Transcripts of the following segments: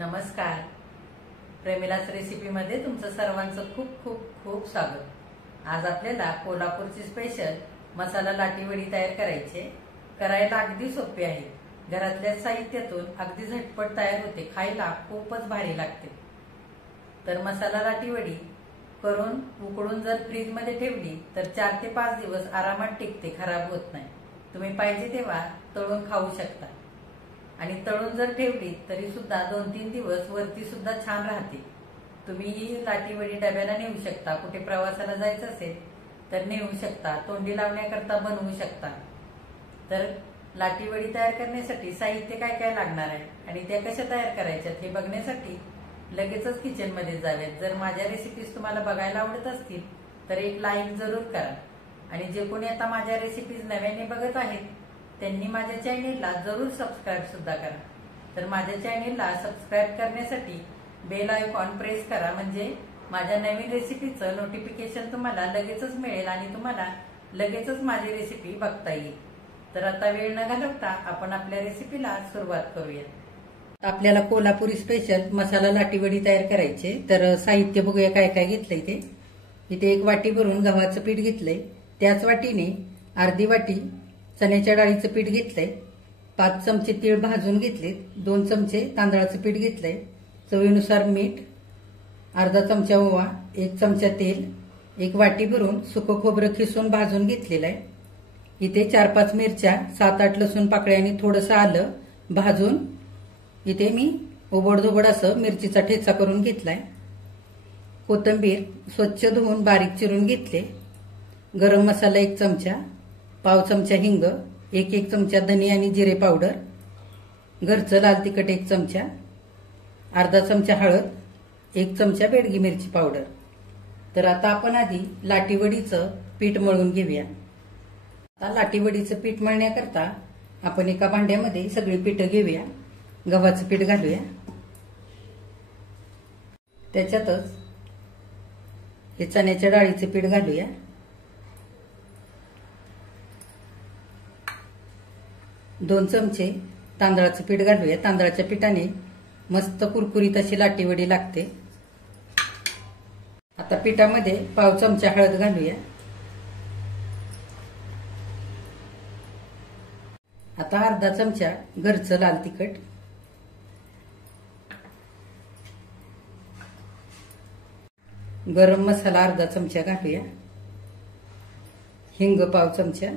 नमस्कार. प्रेमिलाच रेसिपीमध्ये तुमचं सर्वांचं खूप खूप खूप स्वागत. आज आपल्याला कोल्हापूरची स्पेशल मसाला लाटी वडी तयार करायची. करायला अगदी सोपी आहे. घरातल्या साहित्यातून अगदी झटपट तयार होते. खायला खूपच भारी लागते. तर मसाला लाटी वडी करून उकडून जर फ्रीज मध्ये ठेवली तर 4 ते 5 दिवस आरामात टिकते, खराब होत नाही. तुम्ही पाहिजे तेव्हा तळून खाऊ शकता आणि तळून जर ठेवली तरी सुद्धा 2-3 दिवस वरती सुद्धा छान राहते. तुम्ही ही लाटी वडी डब्याला नेऊ शकता. कुठे प्रवासाला जायचं असेल तर नेऊ शकता. तोंडी लावण्याकरता बनवू शकता. तर लाटी वडी तयार करण्यासाठी साहित्य काय काय लागणार आहे आणि त्या कशा तयार करायच्या हे बघण्यासाठी लगेचच किचन मध्ये जाऊयात. जर माझ्या रेसिपीज तुम्हाला बघायला आवडत असतील तर एक लाईक जरूर करा आणि जे कोणी आता माझ्या रेसिपीज नव्याने बघत आहेत त्यांनी माझ्या चॅनेलला जरूर सबस्क्राईब सुद्धा करा. तर माझ्या चॅनेलला सबस्क्राईब करण्यासाठी बेल आयकॉन प्रेस करा, म्हणजे माझ्या नवीन रेसिपीचं नोटिफिकेशन तुम्हाला लगेचच मिळेल आणि तुम्हाला लगेचच माझी रेसिपी बघता येईल. तर आता वेळ न घालवता आपण आपल्या रेसिपीला सुरुवात करूया. आपल्याला कोल्हापुरी स्पेशल मसाला लाटी वडी तयार करायचे. तर साहित्य बघूया काय काय घेतलंय ते. इथे 1 वाटी भरून गव्हाचं पीठ घेतलंय. त्याच वाटीने अर्धी वाटी चण्याच्या डाळीचं पीठ घेतलंय. 5 चमचे तीळ भाजून घेतले. 2 चमचे तांदळाचं पीठ घेतलंय. चवीनुसार मीठ, अर्धा चमचा ओवा, 1 चमचा तेल, 1 वाटी भरून सुकं खोबरं खिसून भाजून घेतलेलं आहे. इथे 4-5 मिरच्या, 7-8 लसूण पाकळ्या आणि थोडंसं आलं भाजून इथे मी ओबडधोबड असं मिरचीचा ठेचा करून घेतलाय. कोथिंबीर स्वच्छ धुवून बारीक चिरून घेतले. गरम मसाला 1 चमचा, पाव चमचा हिंग, 1 चमचा धने आणि जिरे पावडर, घरचं लाल तिखट 1 चमचा, अर्धा चमचा हळद, 1 चमचा बेडगी मिरची पावडर. तर आता आपण आधी लाटीवडीचं पीठ मळून घेऊया. आता लाटीवडीचं पीठ मळण्याकरता आपण एका भांड्यामध्ये सगळी पीठं घेऊया. गव्हाचं पीठ घालूया. त्याच्यातच हे चण्याच्या डाळीचे पीठ घालूया. दोन चमचे तांदळाचं पीठ घालूया. तांदळाच्या पिठाने मस्त कुरकुरीत अशी लाटीवडी लागते. आता पिठामध्ये पाव चमचा हळद घालूया. आता अर्धा चमचा घरचं लाल तिखट, गरम मसाला अर्धा चमचा घालूया. हिंग पाव चमचा,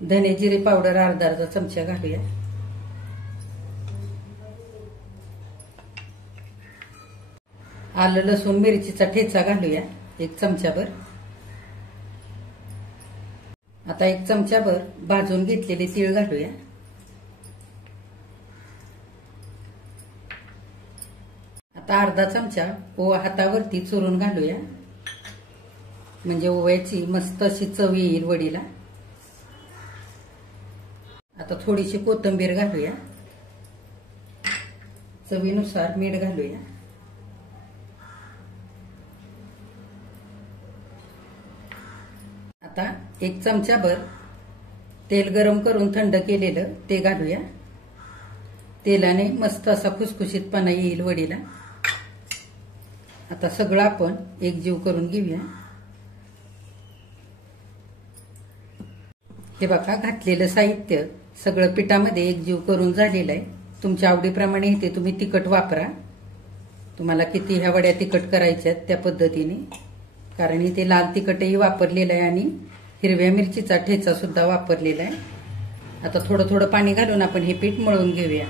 धने जिरे पावडर अर्धा चमचा घालूया. आलं लसूण मिरचीचा ठेचा घालूया 1 चमचाभर. आता 1 चमचाभर भाजून घेतलेले तीळ घालूया. आता अर्धा चमचा ओवा हातावरती चुरून घालूया, म्हणजे ओव्याची मस्त अशी चव येईल वडीला. आता थोडीशी कोथिंबीर घालूया. चवीनुसार मीठ घालूया. आता 1 चमचाभर तेल गरम करून थंड केलेलं ते घालूया. तेलाने मस्त असा खुसखुशीतपणा येईल वडीला. आता सगळं आपण एकजीव करून घेऊया. हे बघा, घातलेलं साहित्य सगळं पिठामध्ये एकजीव करून झालेलं आहे. तुमच्या आवडीप्रमाणे इथे तुम्ही तिखट वापरा. तुम्हाला किती ह्या वड्या तिखट करायच्यात त्या पद्धतीने, कारण इथे लाल तिखटही वापरलेलं आहे आणि हिरव्या मिरचीचा ठेचा सुद्धा वापरलेला आहे. आता थोडं थोडं पाणी घालून आपण हे पीठ मळून घेऊया.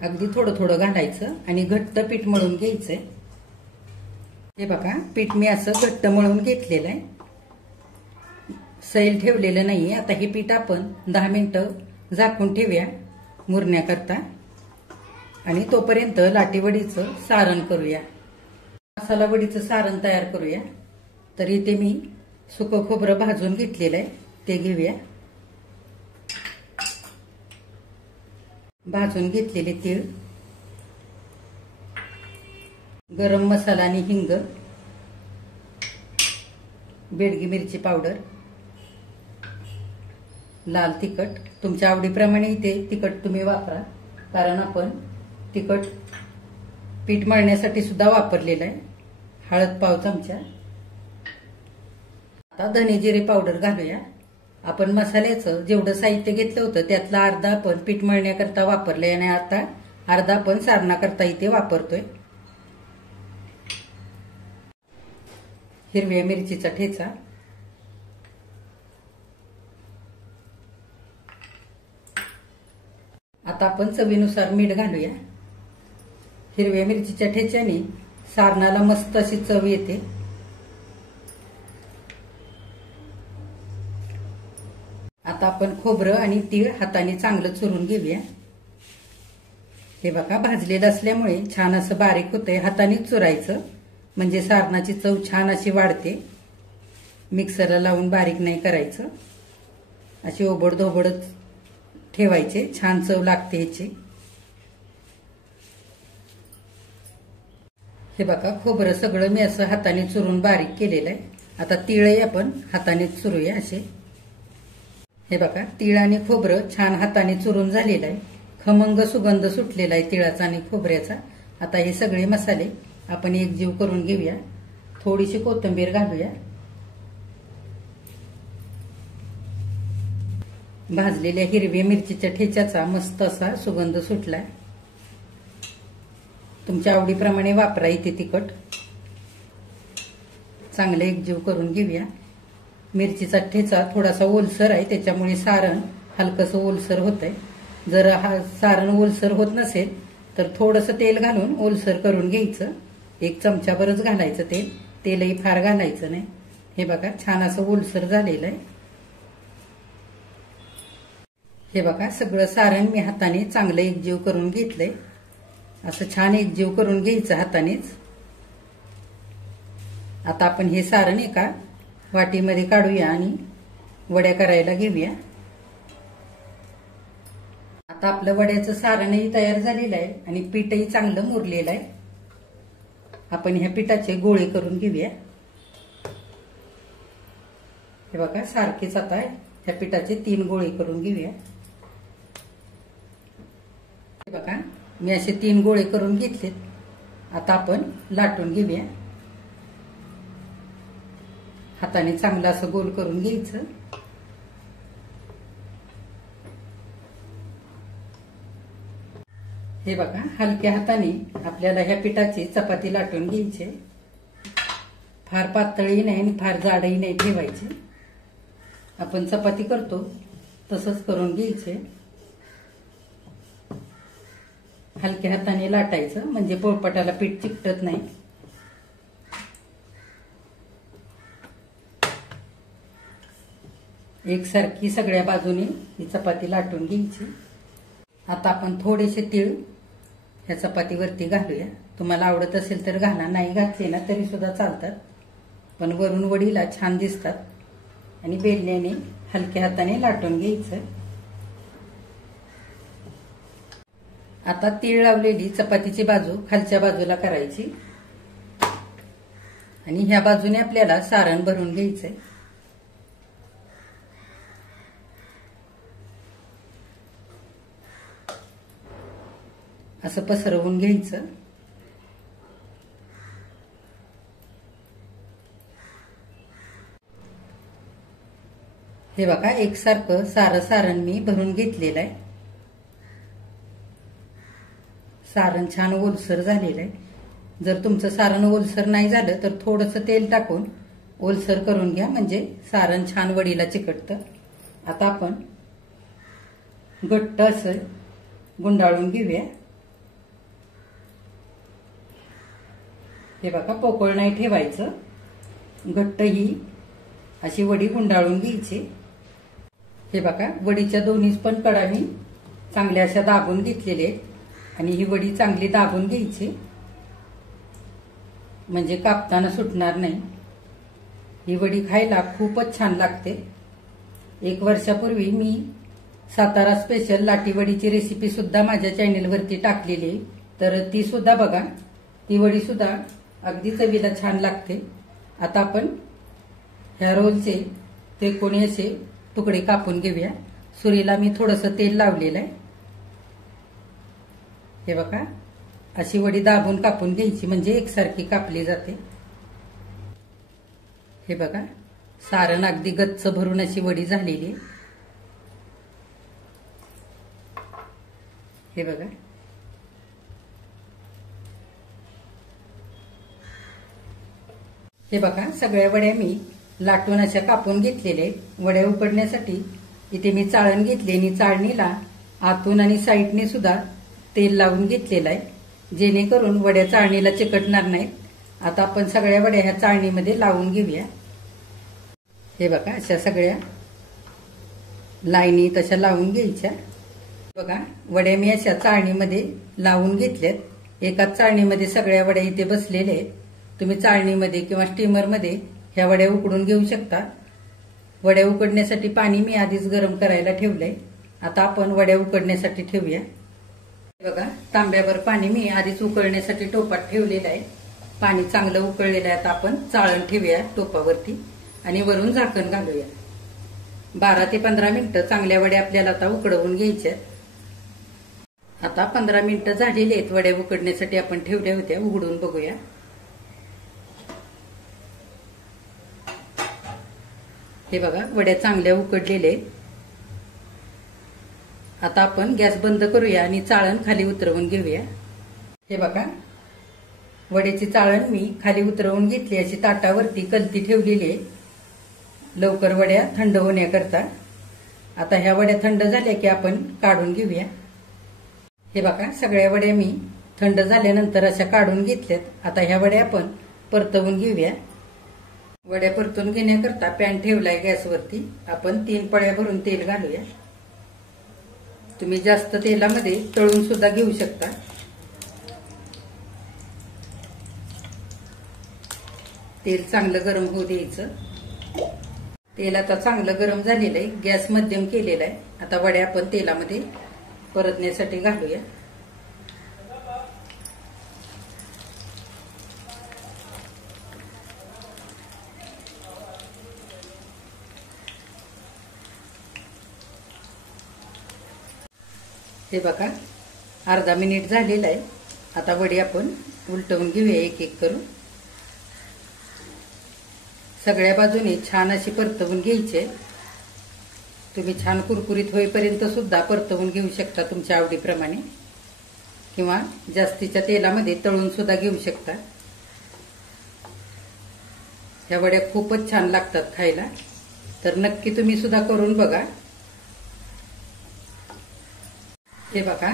अगदी थोडं थोडं घालायचं आणि घट्ट पीठ मळून घ्यायचंय. हे बघा, पीठ मी असं घट्ट मळून घेतलेलं आहे. सैल ठेवलेलं नाहीये. आता हे पीठ आपण 10 मिनिटं झाकून ठेवूया मुरण्याकरता आणि तोपर्यंत लाटीवडीचं सारण करूया. मसाला वडीचं सारण तयार करूया. तर इथे मी सुकं खोबरं भाजून घेतलेलं आहे ते घेऊया. भाजून घेतलेले तीळ, गरम मसाला आणि हिंग, बेडगी मिरची पावडर, लाल तिखट, तुमच्या आवडीप्रमाणे इथे तिखट तुम्ही वापरा, कारण आपण तिखट पीठ मळण्यासाठी सुद्धा वापरलेलं आहे. हळद पाव चमचा. आता धने जिरे पावडर घालूया. आपण मसाल्याचं जेवढं साहित्य घेतलं होतं त्यातला अर्धा आपण पीठ मळण्याकरता वापरलंय आणि आता अर्धा आपण सारणाकरता इथे वापरतोय. हिरव्या मिरचीचा ठेचा, आता आपण चवीनुसार मीठ घालूया. हिरव्या मिरचीच्या ठेच्याने सारणाला मस्त अशी चव येते. आता आपण खोबरं आणि तीळ हाताने चांगलं चुरून घेऊया. हे बघा, भाजलेलं असल्यामुळे छान असं बारीक होतंय. हातानेच चुरायचं म्हणजे सारणाची चव छान अशी वाढते. मिक्सरला लावून बारीक नाही करायचं. अशी ओबडधोबडच ठेवायचे, छान चव लागते याची. हे बघा, खोबरं सगळं मी असं हाताने चुरून बारीक केलेलं आहे. आता तीळही आपण हातानेच चुरूया असे. हे बघा, तीळ आणि खोबरं छान हाताने चुरून झालेलं आहे. खमंग सुगंध सुटलेला आहे तिळाचा आणि खोबऱ्याचा. आता हे सगळे मसाले आपण एकजीव करून घेऊया. थोडीशी कोथिंबीर घालूया. भाजलेल्या हिरव्या मिरचीच्या ठेच्याचा मस्त असा सुगंध सुटलाय. तुमच्या आवडीप्रमाणे वापरा इथे तिखट. चांगले एकजीव करून घेऊया. मिरचीचा ठेचा थोडासा ओलसर आहे, त्याच्यामुळे सारण हलकसं ओलसर होतंय. जर हा सारण ओलसर होत नसेल तर थोडंसं तेल घालून ओलसर करून घ्यायचं. 1 चमचाभरच घालायचं तेल, तेलही फार घालायचं नाही. हे बघा, छान असं ओलसर झालेलं आहे. हे बघा, सगळं सारण मी हाताने चांगलं एकजीव करून घेतलंय. असं छान एकजीव करून घ्यायचं हातानेच. आता आपण हे सारण एका वाटीमध्ये काढूया आणि वड्या करायला घेऊया. आता आपलं वड्याचं सारणही तयार झालेलं आहे आणि पीठही चांगलं मुरलेलं आहे. आपण ह्या पिठाचे गोळे करून घेऊया. हे बघा, सारखेच आता ह्या पिठाचे 3 गोळे करून घेऊया. हे बघा, मी असे 3 गोळे करून घेतलेत. आता आपण लाटून घेऊया. हाताने चांगलं असं गोल करून घ्यायचं. हे बघा, हलक्या हाताने आपल्याला ह्या पिठाची चपाती लाटून घ्यायची. फार पातळही नाही आणि फार जाडही नाही ठेवायची. आपण चपाती करतो तसंच करून घ्यायचे. हलक्या हाताने लाटायचं म्हणजे पोळपाटाला पीठ चिकटत नाही. एकसारखी सगळ्या बाजूने ही चपाती लाटून घ्यायची. आता आपण थोडेसे तीळ ह्या चपातीवरती घालूया. तुम्हाला आवडत असेल तर घाला, नाही घातले ना तरी सुद्धा चालतात, पण वरून वडीला छान दिसतात. आणि बेलण्याने हलक्या हाताने लाटून घ्यायचं. आता तीळ लावलेली चपातीची बाजू खालच्या बाजूला करायची आणि ह्या बाजूने आपल्याला सारण भरून घ्यायचंय. असं पसरवून घ्यायचं. हे बघा, एकसारखं सारं सारण मी भरून घेतलेलं आहे. सारण छान ओलसर झालेलं आहे. जर तुमचं सारण ओलसर नाही झालं तर थोडंसं तेल टाकून ओलसर करून घ्या, म्हणजे सारण छान वडीला चिकटतं. आता आपण घट्ट असं गुंडाळून घेऊया. हे बघा, पोकळ नाही ठेवायचं. घट्ट ही अशी वडी गुंडाळून घ्यायची. हे बघा, वडीच्या दोन्ही पण कडा मी चांगल्या अशा दाबून घेतलेले आहेत आणि ही वडी चांगली दाबून घ्यायची म्हणजे कापताना सुटणार नाही. ही वडी खायला खूपच छान लागते. 1 वर्षापूर्वी मी सातारा स्पेशल लाटी वडीची रेसिपी सुद्धा माझ्या चॅनेलवरती टाकलेली आहे, तर ती सुद्धा बघा. ती वडी सुद्धा अगदी चवीला छान लागते. आता आपण ह्या रोलचे त्रिकोणी असे तुकडे कापून घेऊया. सुरीला मी थोडंसं तेल लावलेलं आहे. हे बघा, अशी वडी दाबून कापून घ्यायची म्हणजे एकसारखी कापली जाते. हे बघा, सारण अगदी गच्च भरून अशी वडी झालेली आहे. हे बघा, हे बघा, सगळ्या वड्या मी लाटून अशा कापून घेतलेल्या आहेत. वड्या उकडण्यासाठी इथे मी चाळण घेतली आणि चाळणीला आतून आणि साईडने सुद्धा तेल लावून घेतलेलं आहे, जेणेकरून वड्या चाळणीला चिकटणार नाहीत. आता आपण सगळ्या वड्या ह्या चाळणीमध्ये लावून घेऊया. हे बघा, अशा सगळ्या लाईनी तशा लावून घ्यायच्या. बघा, वड्या मी अशा चाळणीमध्ये लावून घेतल्यात. एकाच चाळणीमध्ये सगळ्या वड्या इथे बसलेल्या आहेत. तुम्ही चाळणीमध्ये किंवा स्टीमरमध्ये ह्या वड्या उकडून घेऊ शकता. वड्या उकडण्यासाठी पाणी मी आधीच गरम करायला ठेवलंय. आता आपण वड्या उकडण्यासाठी ठेवूया. बघा, तांब्याभर पाणी मी आधीच उकळण्यासाठी टोपात ठेवलेलं आहे. पाणी चांगलं उकळलेलं आहे. आता आपण चाळण ठेवूया टोपावरती आणि वरून झाकण घालूया. 12 ते 15 मिनिटं चांगल्या वड्या आपल्याला आता उकडवून घ्यायच्या. आता 15 मिनिटं झालेली आहेत. वड्या उकडण्यासाठी आपण ठेवल्या होत्या. उघडून बघूया. हे बघा, वड्या चांगल्या उकडलेल्या आहेत. आता आपण गॅस बंद करूया आणि चाळण खाली उतरवून घेऊया. हे बघा, वड्याची चाळण मी खाली उतरवून घेतली. अशी ताटावरती कलती ठेवलेली आहे लवकर वड्या थंड होण्याकरता. आता ह्या वड्या थंड झाल्या की आपण काढून घेऊया. हे बघा, सगळ्या वड्या मी थंड झाल्यानंतर अशा काढून घेतल्यात. आता ह्या वड्या आपण परतवून घेऊया. वड्या परतून घेण्याकरता पॅन ठेवलाय गॅसवरती. आपण 3 पळ्या भरून तेल घालूया. तुम्ही जास्त तेलामध्ये तळून सुद्धा घेऊ शकता. तेल चांगलं गरम होऊ द्यायचं. तेल आता चांगलं गरम झालेलं आहे. गॅस मध्यम केलेला आहे. आता वड्या आपण तेलामध्ये परतण्यासाठी घालूया. हे बघा, अर्धा मिनिट झालेला आहे. आता वडी आपण उलटवून घेऊया एक एक करून. सगळ्या बाजूने छान अशी परतवून घ्यायची. तुम्ही छान कुरकुरीत होईपर्यंत सुद्धा परतवून घेऊ शकता तुमच्या आवडीप्रमाणे, किंवा जास्तीच्या तेलामध्ये तळून सुद्धा घेऊ शकता. ह्या वड्या खूपच छान लागतात खायला, तर नक्की तुम्ही सुद्धा करून बघा. हे बघा,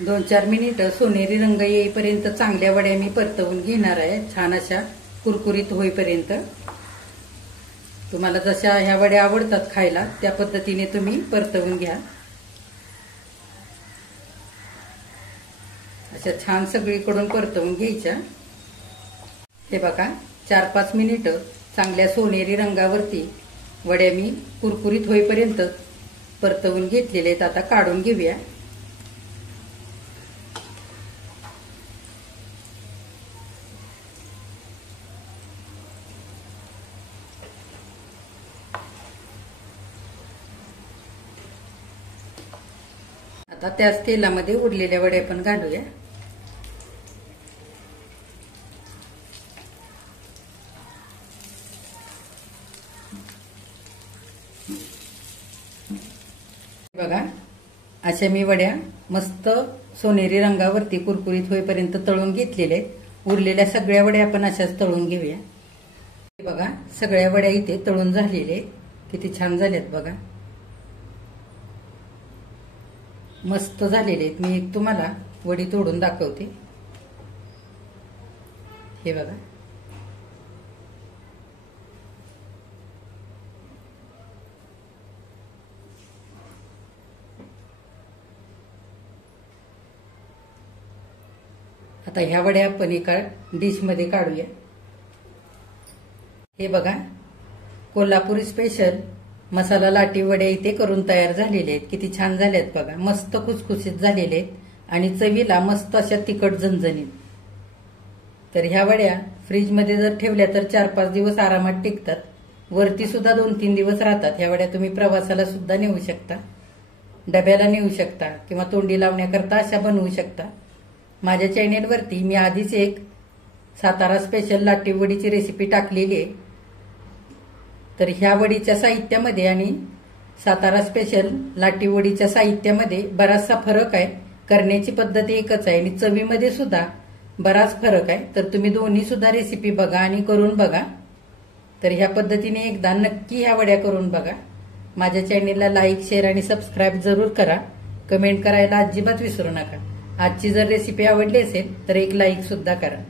2-4 मिनिटं सोनेरी रंग येईपर्यंत चांगल्या वड्या मी परतवून घेणार आहे, छान अशा कुरकुरीत होईपर्यंत. तुम्हाला जशा ह्या वड्या आवडतात खायला त्या पद्धतीने तुम्ही परतवून घ्या. अशा छान सगळीकडून परतवून घ्यायच्या. हे बघा, 4-5 मिनिटं चांगल्या सोनेरी रंगावरती वड्या मी कुरकुरीत होईपर्यंत परतवून घेतलेले आहेत. आता काढून घेऊया. आता त्याच तेलामध्ये उरलेल्या वड्या पण घालूया. बघा, अशा मी वड्या मस्त सोनेरी रंगावरती कुरकुरीत होईपर्यंत तळून घेतलेल्या आहेत. उरलेल्या सगळ्या वड्या आपण अशाच तळून घेऊया. बघा, सगळ्या वड्या इथे तळून झालेल्या आहेत. किती छान झाल्यात बघा, मस्त झालेले आहेत. मी एक तुम्हाला वडी तोडून दाखवते. हे बघा, आता ह्या वड्या आपण एका डिश मध्ये काढूया. हे बघा, कोल्हापुरी स्पेशल मसाला लाटी वड्या इथे करून तयार झालेले आहेत. किती छान झालेत बघा, मस्त खुसखुशीत झालेले आहेत आणि चवीला मस्त अशा तिखट झणझणीत. तर ह्या वड्या फ्रीज मध्ये जर ठेवल्या तर 4-5 दिवस आरामात टिकतात. वरती सुद्धा 2-3 दिवस राहतात. ह्या वड्या तुम्ही प्रवासाला सुद्धा नेऊ शकता, डब्याला नेऊ शकता किंवा तोंडी लावण्याकरता अशा बनवू शकता. माझ्या चॅनेलवरती मी आधीच एक सातारा स्पेशल लाटी वडीची रेसिपी टाकलेली आहे. तर ह्या वडीच्या साहित्यामध्ये आणि सातारा स्पेशल लाटी वडीच्या साहित्यामध्ये बराचसा फरक आहे. करण्याची पद्धत एकच आहे आणि चवीमध्ये सुद्धा बराच फरक आहे. तर तुम्ही दोन्ही सुद्धा रेसिपी बघा आणि करून बघा. तर ह्या पद्धतीने एकदा नक्की ह्या वड्या करून बघा. माझ्या चॅनेलला लाईक, शेअर आणि सबस्क्राईब जरूर करा. कमेंट करायला अजिबात विसरू नका. आजची जर रेसिपी आवडली असेल तर एक लाईक सुद्धा करा.